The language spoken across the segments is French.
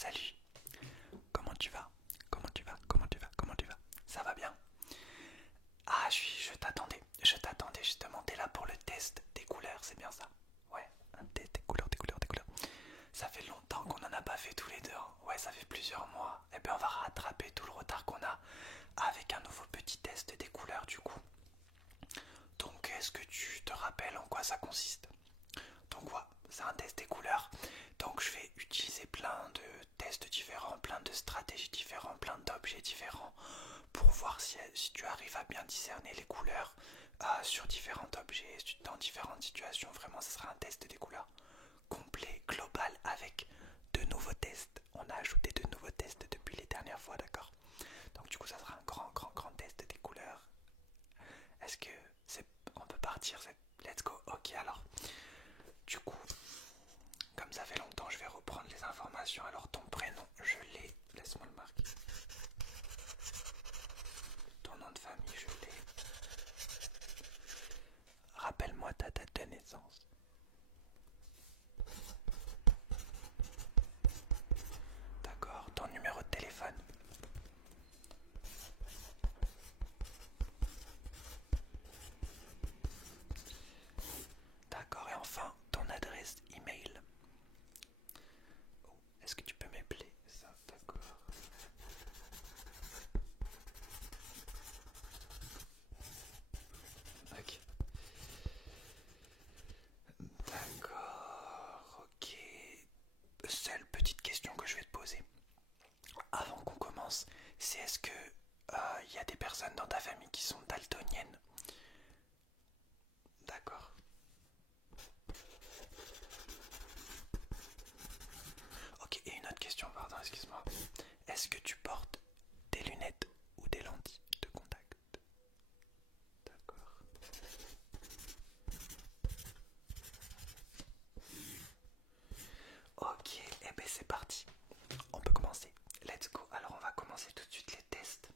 salut. Comment tu vas? Comment tu vas? Comment tu vas? Comment tu vas? Ça va bien? Ah, je t'attendais justement. T'es là pour le test des couleurs, c'est bien ça? Ouais, un test des couleurs, des couleurs, des couleurs. Ça fait longtemps qu'on en a pas fait tous les deux, hein. Ouais, ça fait plusieurs mois. Et bien, on va rattraper tout le retard qu'on a avec un nouveau petit test des couleurs du coup. Donc, est-ce que tu te rappelles en quoi ça consiste? Donc voilà, c'est un test des couleurs. Donc je vais utiliser plein de tests différents, plein de stratégies différentes, plein d'objets différents pour voir si tu arrives à bien discerner les couleurs sur différents objets, dans différentes situations. Vraiment, ce sera un test des couleurs complet, global, avec de nouveaux tests. On a ajouté de nouveaux tests depuis les dernières fois, d'accord? Donc du coup, ça sera un grand test des couleurs. Est-ce que on peut partir? Let's go. Ok, alors. Du coup, comme ça fait longtemps, je vais reprendre les informations. Alors ton prénom, je l'ai. Laisse-moi le marquer. Ton nom de famille, je l'ai. Rappelle-moi ta date de naissance. D'accord. Ton numéro de téléphone. D'accord. Et enfin, ton adresse email. Oh, est-ce que tu peux m'appeler ça? D'accord. Ok. D'accord. Ok. Seule petite question que je vais te poser avant qu'on commence, c'est est-ce que il y a des personnes dans ta famille qui sont daltoniennes? D'accord. Ok, et une autre question, pardon, excuse-moi. Est-ce que tu portes des lunettes ou des lentilles de contact? D'accord. Ok, et ben c'est parti. On peut commencer. Let's go. Alors on va commencer tout de suite les tests.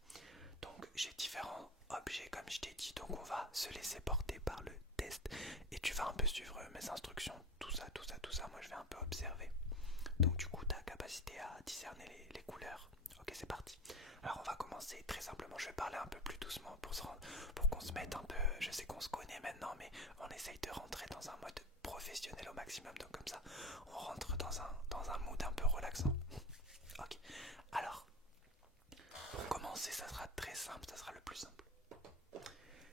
Donc j'ai différents objets comme je t'ai dit, donc on va se laisser porter par le test et tu vas un peu suivre mes instructions, tout ça, tout ça, tout ça. Moi je vais un peu observer. Donc du coup ta capacité à discerner les couleurs. Ok, c'est parti. Alors on va commencer très simplement. Je vais parler un peu plus doucement pour qu'on se mette un peu. Je sais qu'on se connaît maintenant, mais on essaye de rentrer dans un mode professionnel au maximum. Donc comme ça, on rentre dans un mood un peu relaxant. Ok. Alors pour commencer, ça sera très simple. Ça sera le plus simple.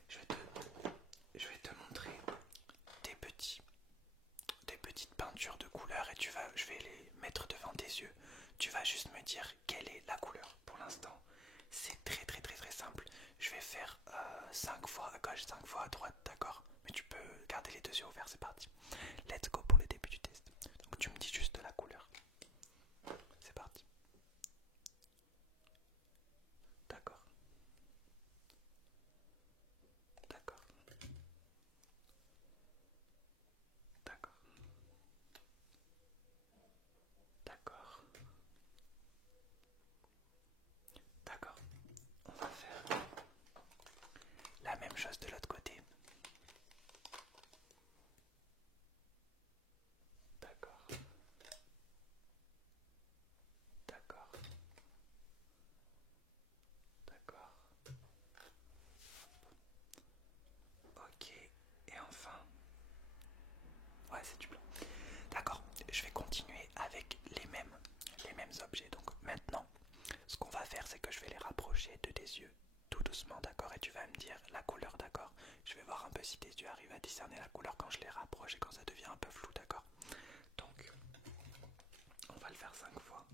Je vais te, je vais te montrer des des petites peintures de couleurs et je vais les mettre devant tes yeux. Tu vas juste me dire quelle est la couleur. Pour l'instant, c'est très simple. Je vais faire 5 fois à gauche, 5 fois à droite, d'accord? Mais tu peux garder les deux yeux ouverts, c'est parti. Let's go pour le début du test. Donc tu me dis juste la couleur. C'est parti. D'accord. D'accord. D'accord. D'accord. D'accord. On va faire la même chose de l'autre côté. D'accord. D'accord. D'accord. Ok. Et enfin. Ouais, c'est du blanc. D'accord. Je vais continuer avec les mêmes objets. Donc maintenant, ce qu'on va faire, c'est que je vais les rapprocher de tes yeux tout doucement, d'accord? Et tu vas me dire la couleur, d'accord? Je vais voir un peu si tes yeux arrivent à discerner la couleur quand je les rapproche et quand ça devient un peu flou, d'accord? Donc, on va le faire 5 fois.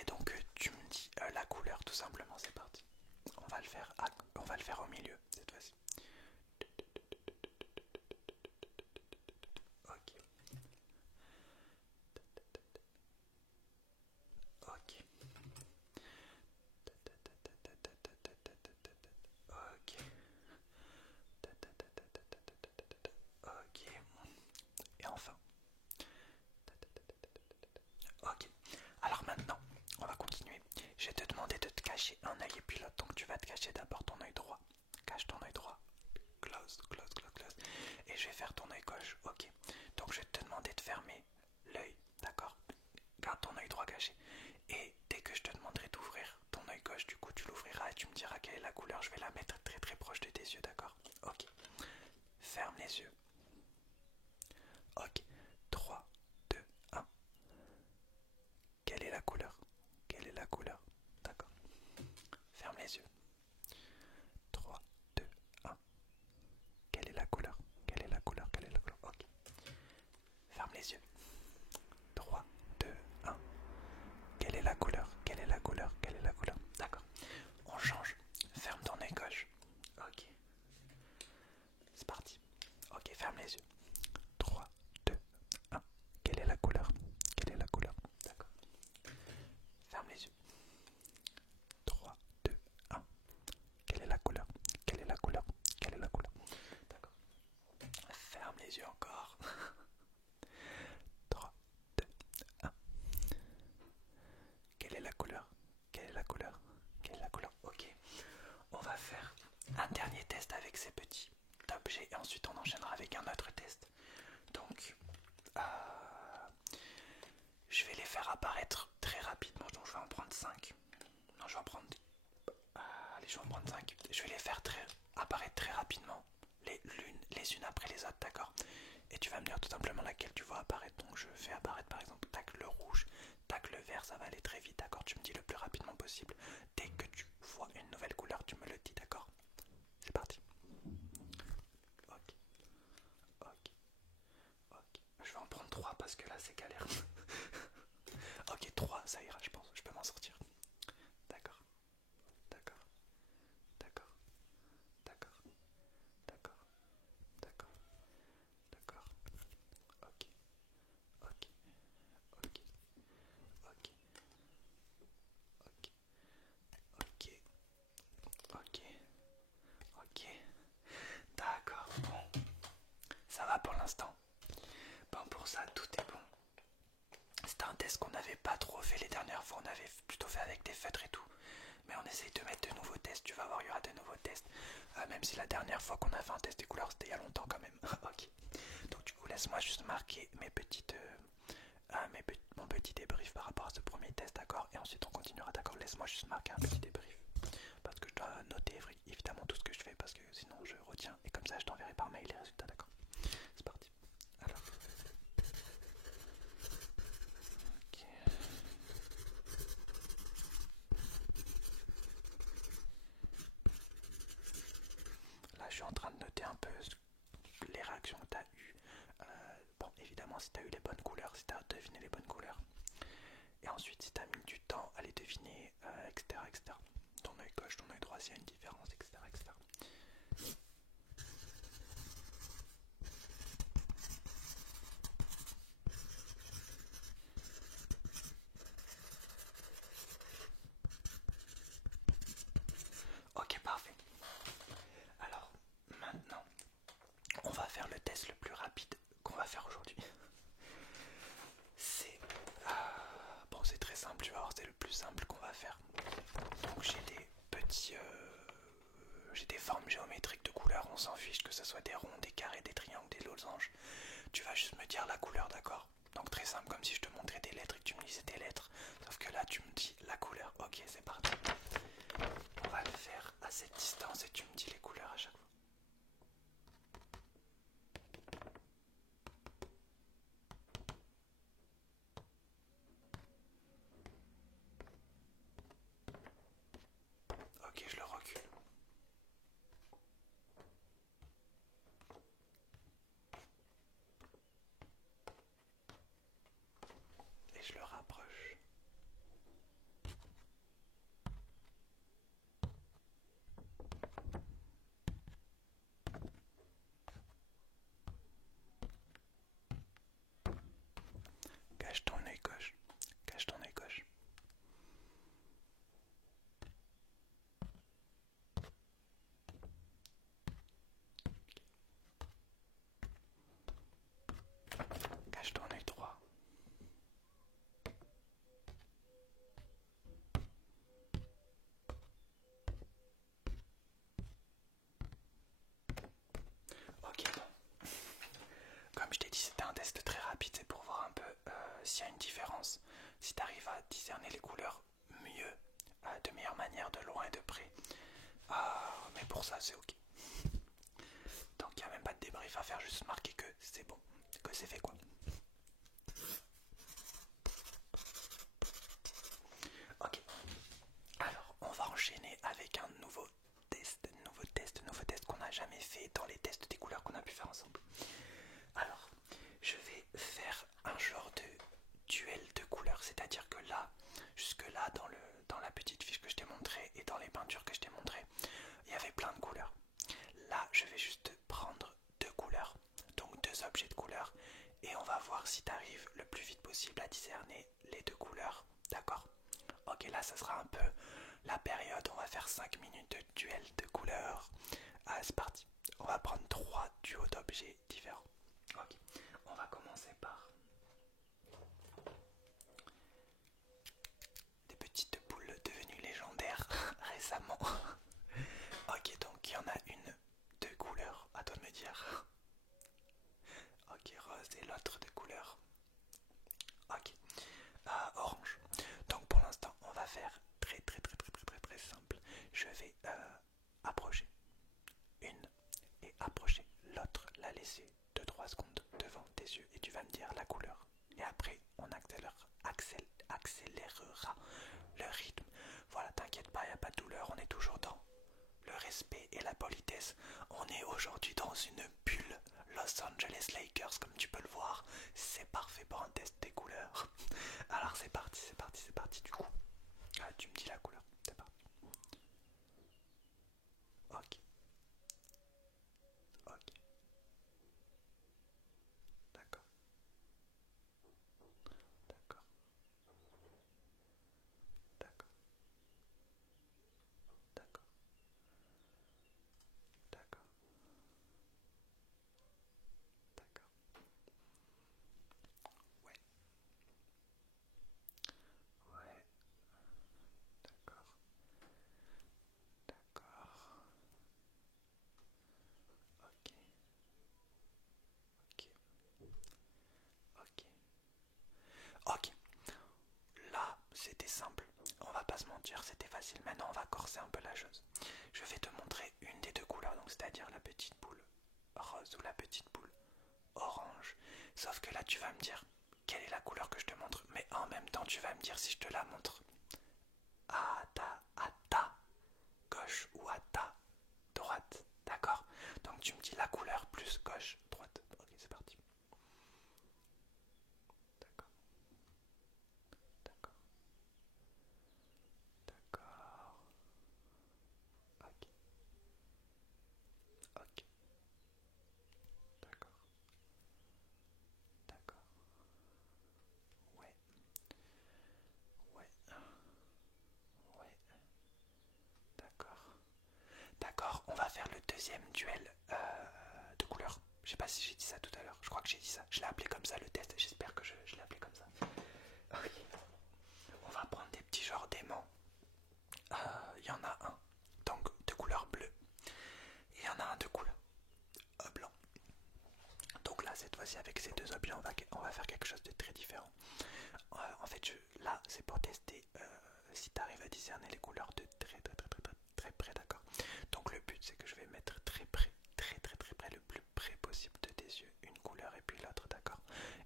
Et donc, tu me dis la couleur tout simplement, c'est parti. On va le faire au milieu cette fois-ci. Ok, ok, ok, ok. Et enfin, ok. Alors maintenant, on va continuer. Je vais te demander de te cacher un œil et puis l'autre. Donc tu vas te cacher d'abord ton œil droit. Cache ton œil droit. Close, close, close, close. Et je vais faire ton œil gauche. Ok. Donc je vais te demander de fermer l'œil. D'accord? Garde ton œil droit les yeux. 3, 2, 1. Quelle est la couleur? Quelle est la couleur? Quelle est la couleur? D'accord. On change. Ferme ton œil gauche. Ok. C'est parti. Ok, ferme les yeux. 3, 2, 1. Quelle est la couleur? Quelle est la couleur? D'accord. Ferme les yeux. 3, 2, 1. Quelle est la couleur? Quelle est la couleur? Quelle est la couleur? D'accord. Ferme les yeux encore. 3, 2, 1. Quelle est la couleur? Quelle est la couleur? Quelle est la couleur? Ok. On va faire un dernier test avec ces petits objets et ensuite on enchaînera avec un autre test. Donc, je vais les faire apparaître très rapidement. Donc, je vais en prendre 5. Non, je vais en prendre. Allez, je vais en prendre 5. Je vais les faire apparaître très rapidement, les unes après les autres, d'accord? Et tu vas me dire tout simplement laquelle tu vois apparaître. Donc, je fais apparaître par exemple, tac, le rouge, tac, le vert, ça va aller très vite, d'accord? Tu me dis le plus rapidement possible. Dès que tu vois une nouvelle couleur, tu me le dis, d'accord? C'est parti. Ok, ok, ok. Je vais en prendre 3 parce que là c'est galère. Ok, 3, ça ira, je pense. Je peux m'en sortir. D'accord, d'accord, d'accord, d'accord, d'accord, d'accord, d'accord. Ok, ok, ok, ok, ok, ok, ok, ok. D'accord, bon. Ça va pour l'instant. Bon, pour ça, tout est bon. C'était un test qu'on n'avait pas trop fait les dernières fois. On avait plutôt fait avec des feutres et tout. Mais on essaye de mettre de nouveaux tests. Tu vas voir, il y aura de nouveaux tests. Même si la dernière fois qu'on a fait un test des couleurs, c'était il y a longtemps quand même. Ok. Donc du coup, laisse-moi juste marquer mon petit débrief par rapport à ce premier test, d'accord? Et ensuite on continuera, d'accord? Laisse-moi juste marquer un petit débrief. Parce que je dois noter évidemment tout ce que je fais, parce que sinon je retiens. Et comme ça, je t'enverrai par mail les résultats, d'accord? C'est parti. Alors. Ok. Là, je suis en train de noter un peu les réactions que tu as eues. Bon, évidemment, si tu as eu les bonnes couleurs, si tu as deviné les bonnes couleurs. Et ensuite, si tu as mis du temps à les deviner, etc., etc. Ton œil gauche, ton œil droit, s'il y a une différence, etc., etc. Ok, parfait. Alors, maintenant, on va faire le test le plus rapide qu'on va faire aujourd'hui. C'est bon, c'est très simple, tu vas voir, c'est le plus simple qu'on va faire. Donc j'ai des j'ai des formes géométriques de couleurs, on s'en fiche que ce soit des ronds, des carrés, des triangles, des losanges. Tu vas juste me dire la couleur, d'accord? Donc très simple, comme si je te montrais des lettres et que tu me disais des lettres. Sauf que là, tu me dis la couleur. Ok, c'est parti. On va le faire à cette distance et tu me dis les couleurs à chaque fois. Ok, je le recule. Et je le rapproche. Cache ton œil gauche. Cache ton œil gauche. Cache ton œil droit. Ok, bon. Comme je t'ai dit, c'était un test très rapide, c'est pour voir un peu s'il y a une différence. Si tu arrives à discerner les couleurs mieux, de meilleure manière, de loin et de près. Mais pour ça, c'est ok. Donc il n'y a même pas de débrief à faire, juste marquer que c'est bon, que c'est fait quoi. Ok, alors on va enchaîner avec un nouveau test qu'on n'a jamais fait dans les tests des couleurs qu'on a pu faire ensemble. Alors, je vais faire vite possible à discerner les deux couleurs. D'accord? Ok, là ça sera un peu la période, on va faire 5 minutes de duel de couleurs. Ah, c'est parti. On va prendre 3 duos d'objets différents. Ok, on va commencer par des petites boules devenues légendaires récemment. Ok, donc il y en a une de couleur, à toi de me dire. Ok, rose et l'autre de couleur. Ok, orange. Donc pour l'instant, on va faire très simple. Je vais approcher une et approcher l'autre, la laisser 2-3 secondes devant tes yeux et tu vas me dire la couleur. Et après, on accélérera le rythme. Voilà, t'inquiète pas, il n'y a pas de douleur, on est toujours dans le respect et la politesse. On est aujourd'hui dans une bulle Los Angeles Lakers, comme tu peux le voir. C'est parfait pour un test des couleurs. Alors c'est parti, c'est parti du coup. Ah, tu me dis la couleur, c'est parti. Ok, ok, d'accord, d'accord, d'accord, d'accord, d'accord, d'accord. Ouais, ouais, d'accord, d'accord. Ok, ok, ok. Ok, là c'était simple. On va pas se mentir, c'était facile. Maintenant on va corser un peu la chose. Je vais te montrer une des deux couleurs, donc c'est-à-dire la petite boule rose ou la petite boule orange. Sauf que là tu vas me dire quelle est la couleur que je te montre, mais en même temps tu vas me dire si je te la montre à ta gauche ou à ta droite, d'accord? Donc tu me dis la couleur plus gauche, droite. Ok, c'est parti. D'accord, d'accord, d'accord. Ok, ok, d'accord, d'accord. Ouais, ouais, ouais, d'accord. D'accord, on va faire le deuxième duel de couleurs. Je sais pas si j'ai dit ça tout à l'heure. Je crois que j'ai dit ça. Je l'ai appelé comme ça le test. J'espère que je l'ai appelé comme ça. Ok. On va prendre des petits genres d'aimants. Il y en a un, donc de couleur bleue. Et il y en a un de couleur blanc. Donc là, cette fois-ci, avec ces deux objets, on va faire quelque chose de très différent. En fait, là, c'est pour tester si tu arrives à discerner les couleurs de très près, d'accord? Donc le but, c'est que je vais mettre très près, très près, le plus près possible de tes yeux, une couleur et puis l'autre, d'accord?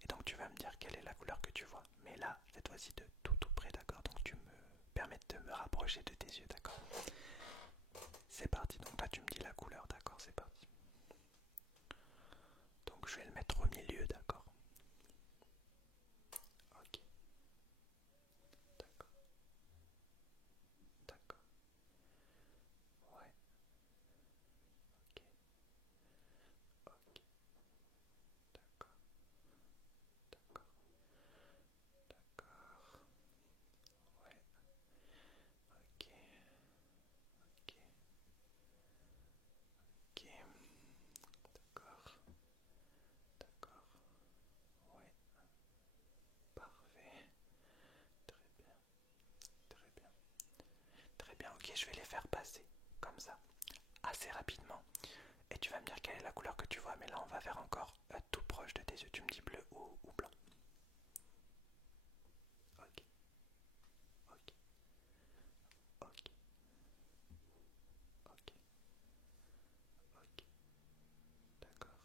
Et donc tu vas me dire quelle est la couleur que tu vois. Mais là, cette fois-ci, de tout près, d'accord? Donc tu me permets de me rapprocher de tes yeux, d'accord? C'est parti, donc là tu me dis la couleur, d'accord? C'est parti. Donc je vais le mettre au milieu, d'accord? Ok, d'accord, d'accord. Ouais, ok, ok, d'accord, d'accord, d'accord. Ouais, ok, ok, ok, d'accord, d'accord. Ouais, parfait. Très bien, très bien. Très bien, ok, je vais les faire passer comme ça, assez rapidement. Et tu vas me dire quelle est la couleur que tu vois, mais là on va faire encore tout proche de tes yeux. Tu me dis bleu ou blanc. Ok, ok, ok, ok, ok. D'accord,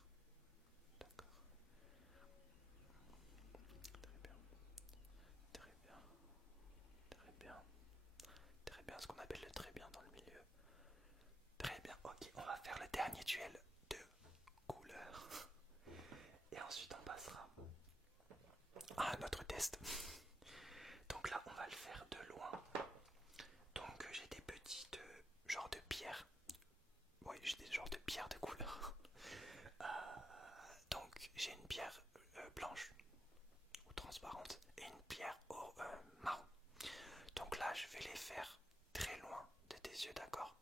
d'accord. Très bien, très bien, très bien. Très bien, ce qu'on appelle le très bien dans le milieu. Très bien, ok, on va faire le dernier duel de couleurs. Et ensuite on passera à un autre test. Donc là on va le faire de loin. Donc j'ai des petites genres de pierres. Oui, j'ai des genres de pierres de couleur. Donc j'ai une pierre blanche ou transparente et une pierre au marron. Donc là, je vais les faire très loin de tes yeux, d'accord?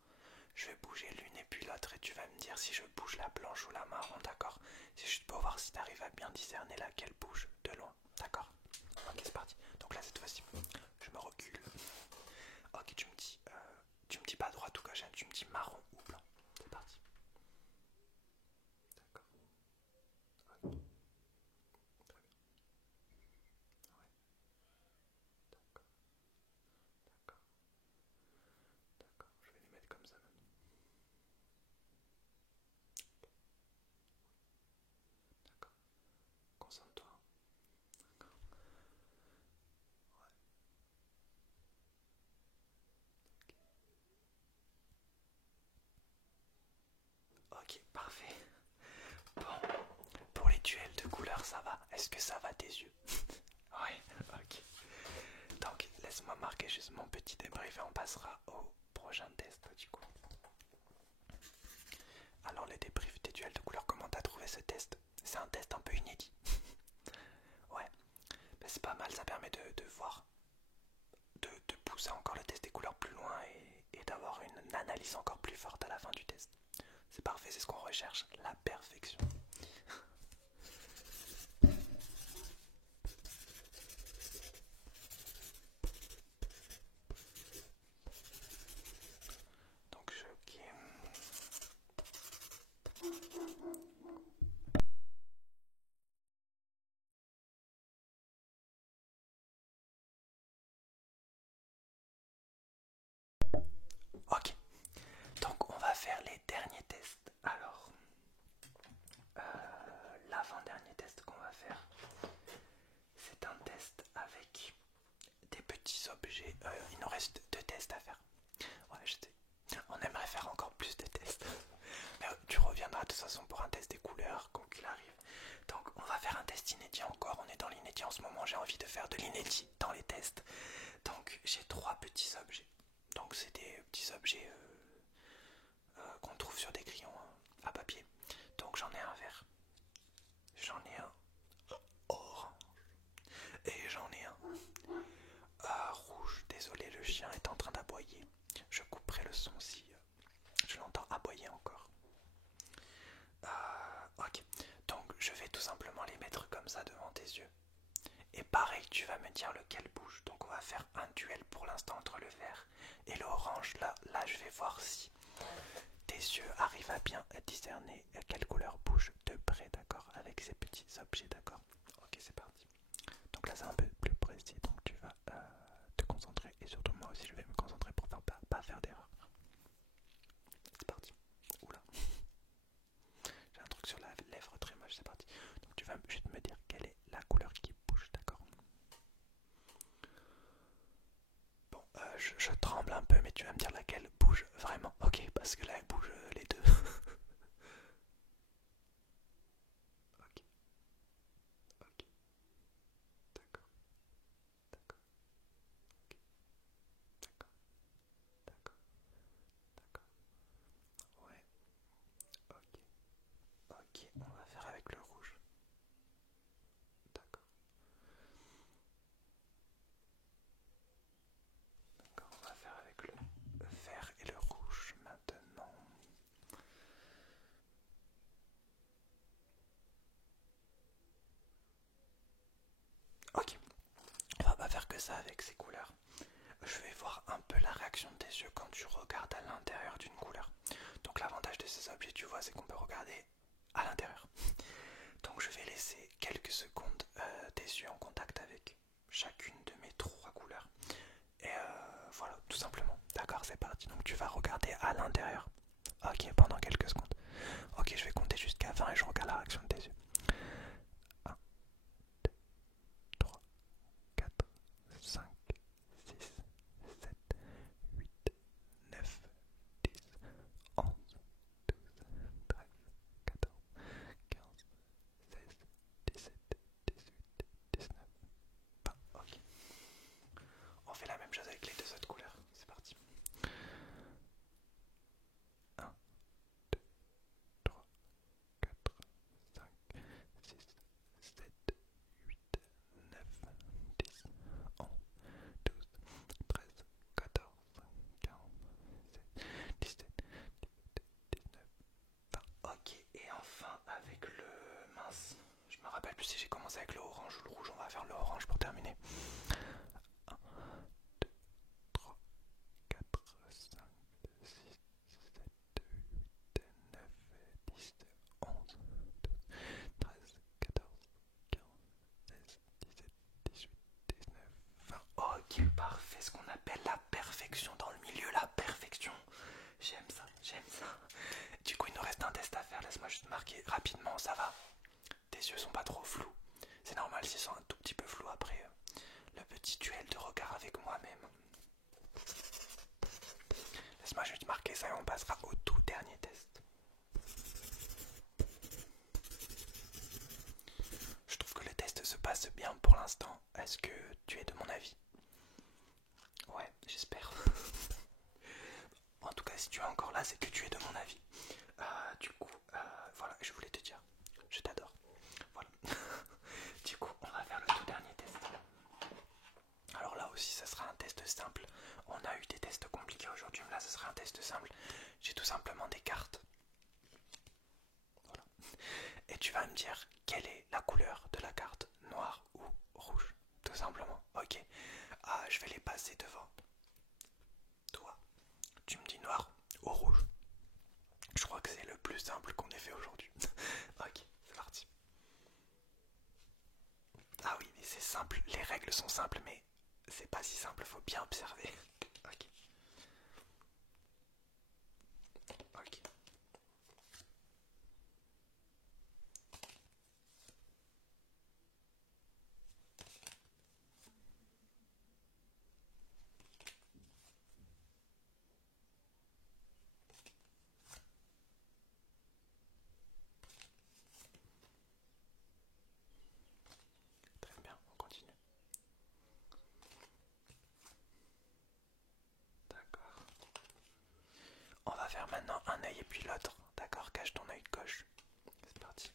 Je vais bouger l'une et puis l'autre et tu vas me dire si je bouge la blanche ou la marron, d'accord? C'est juste pour voir si tu arrives à bien discerner laquelle bouge de loin, d'accord? Ok, c'est parti. Donc là, cette fois-ci, je me recule. Ok, tu me dis pas droite ou gauche, hein, tu me dis marron ou blanc. C'est parti. D'accord. Ok. Très bien. Ouais. D'accord. D'accord. D'accord. Je vais les mettre comme ça maintenant. D'accord. Concentre-toi. D'accord. Ouais. Ok, parfait. Bon, pour les duels de couleurs, ça va. Est-ce que ça va tes yeux? Ouais, ok. Donc, laisse-moi marquer juste mon petit débrief et on passera au prochain test du coup. Alors, le débrief des duels de couleurs, comment t'as trouvé ce test? C'est un test un peu inédit. Ouais, mais c'est pas mal, ça permet de voir, de pousser encore le test des couleurs plus loin et d'avoir une analyse encore plus forte à la fin du test. C'est parfait, c'est ce qu'on recherche, la perfection. Donc je... Ok, donc on va faire les derniers tests. Alors, l'avant-dernier test qu'on va faire, c'est un test avec des petits objets. Il nous reste 2 tests à faire. Ouais, je sais. On aimerait faire encore plus de tests. Mais tu reviendras de toute façon pour un test des couleurs, quoi qu'il arrive. Donc on va faire un test inédit encore. On est dans l'inédit en ce moment. J'ai envie de faire de l'inédit dans les tests. Donc j'ai 3 petits objets. Donc c'est des petits objets qu'on trouve sur des crayons à papier. Donc j'en ai un vert. J'en ai un orange. Et j'en ai un rouge. Désolé, le chien est en train d'aboyer. Je couperai le son si je l'entends aboyer encore. Ok, donc je vais tout simplement les mettre comme ça devant tes yeux. Et pareil, tu vas me dire lequel bouge. Donc on va faire un duel pour l'instant entre le vert et l'orange. Là, je vais voir si tes yeux arrivent à bien discerner quelle couleur bouge de près, d'accord? Avec ces petits objets, d'accord? Ok, c'est parti. Donc là, c'est un peu plus précis. Donc tu vas te concentrer. Et surtout, moi aussi, je vais me concentrer pour pas faire d'erreur. C'est parti. Oula. J'ai un truc sur la lèvre très moche, c'est parti. Donc tu vas juste me dire quelle est la couleur qui bouge, d'accord? Bon, je tremble un peu, mais tu vas me dire laquelle bouge vraiment. Ok, parce que là, elle bouge les deux. Ok, ok, d'accord, d'accord, ok, d'accord, d'accord, d'accord. Ouais, ok, ok, on va faire avec le rouge. D'accord, d'accord, on va faire avec le vert et le rouge maintenant. Ok, on va pas faire que ça avec ces couleurs. Je vais voir un peu la réaction de tes yeux quand tu regardes à l'intérieur d'une couleur. Donc l'avantage de ces objets, tu vois, c'est qu'on peut regarder à l'intérieur. Donc je vais laisser quelques secondes tes yeux en contact avec chacune de mes 3 couleurs. Et voilà, tout simplement. D'accord, c'est parti. Donc tu vas regarder à l'intérieur. Ok, pendant quelques secondes. Ok, je vais compter jusqu'à 20 et je regarde la réaction de tes yeux. 1, 2, 3, 4, 5, 6, 7, 8, 9, 10, 11, 12, 13, 14, 15, 16, 17, 18, 19, 20. Ok. On fait la même chose avec les 2 autres couleurs. C'est parti. 1, 2, 3, 4, 5, s'appelle la perfection dans le milieu, la perfection. J'aime ça, j'aime ça. Du coup, il nous reste un test à faire. Laisse-moi juste marquer rapidement, ça va. Tes yeux sont pas trop flous. C'est normal s'ils sont un tout petit peu flous après le petit duel de regard avec moi-même. Laisse-moi juste marquer ça et on passera au tout dernier test. Je trouve que le test se passe bien pour l'instant. Est-ce que tu es de mon avis? Ouais, j'espère. En tout cas, si tu es encore là, c'est que tu es de mon avis. Du coup, voilà, je voulais te dire, je t'adore. Voilà. Du coup, on va faire le tout dernier test. Alors là aussi, ça sera un test simple. On a eu des tests compliqués aujourd'hui, mais là, ce sera un test simple. J'ai tout simplement des cartes. Voilà. Et tu vas me dire quelle est la couleur de la carte, noire ou rouge. Tout simplement. Ok. Je vais les passer devant toi. Tu me dis noir ou rouge. Je crois que c'est le plus simple qu'on ait fait aujourd'hui. Ok, c'est parti. Ah oui, mais c'est simple. Les règles sont simples, mais c'est pas si simple. Faut bien observer. Ok. Ok. Très bien, on continue. D'accord. On va faire maintenant un œil et puis l'autre. D'accord, cache ton œil gauche. C'est parti.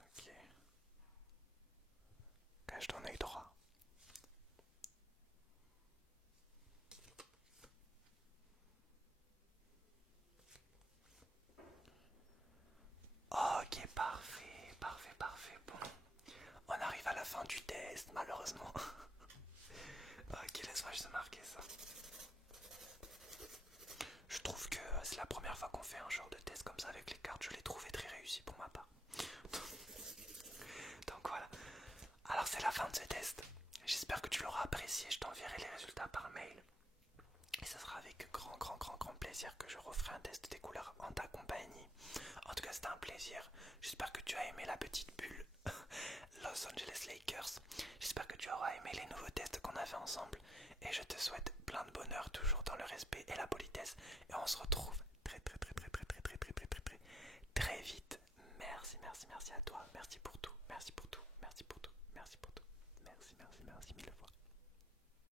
Ok. Cache ton œil droit. Ok, parfait, parfait, parfait. Bon, on arrive à la fin du test, malheureusement. Ok, laisse-moi juste marquer ça. Je trouve que c'est la première fois qu'on fait un genre de test comme ça avec les cartes. Je l'ai trouvé très réussi pour ma part. Donc voilà. Alors c'est la fin de ce test. J'espère que tu l'auras apprécié. Je t'enverrai les résultats par mail. Et ça sera avec grand plaisir que je referai un test des couleurs en ta compagnie. En tout cas, c'était un plaisir. J'espère que tu as aimé la petite bulle Los Angeles Lakers. J'espère que tu auras aimé les nouveaux tests qu'on a fait ensemble. Et je te souhaite plein de bonheur, toujours dans le respect et la politesse. Et on se retrouve très vite. Merci, merci, merci à toi. Merci pour tout. Merci pour tout. Merci pour tout. Merci pour tout. Merci, merci, merci mille fois.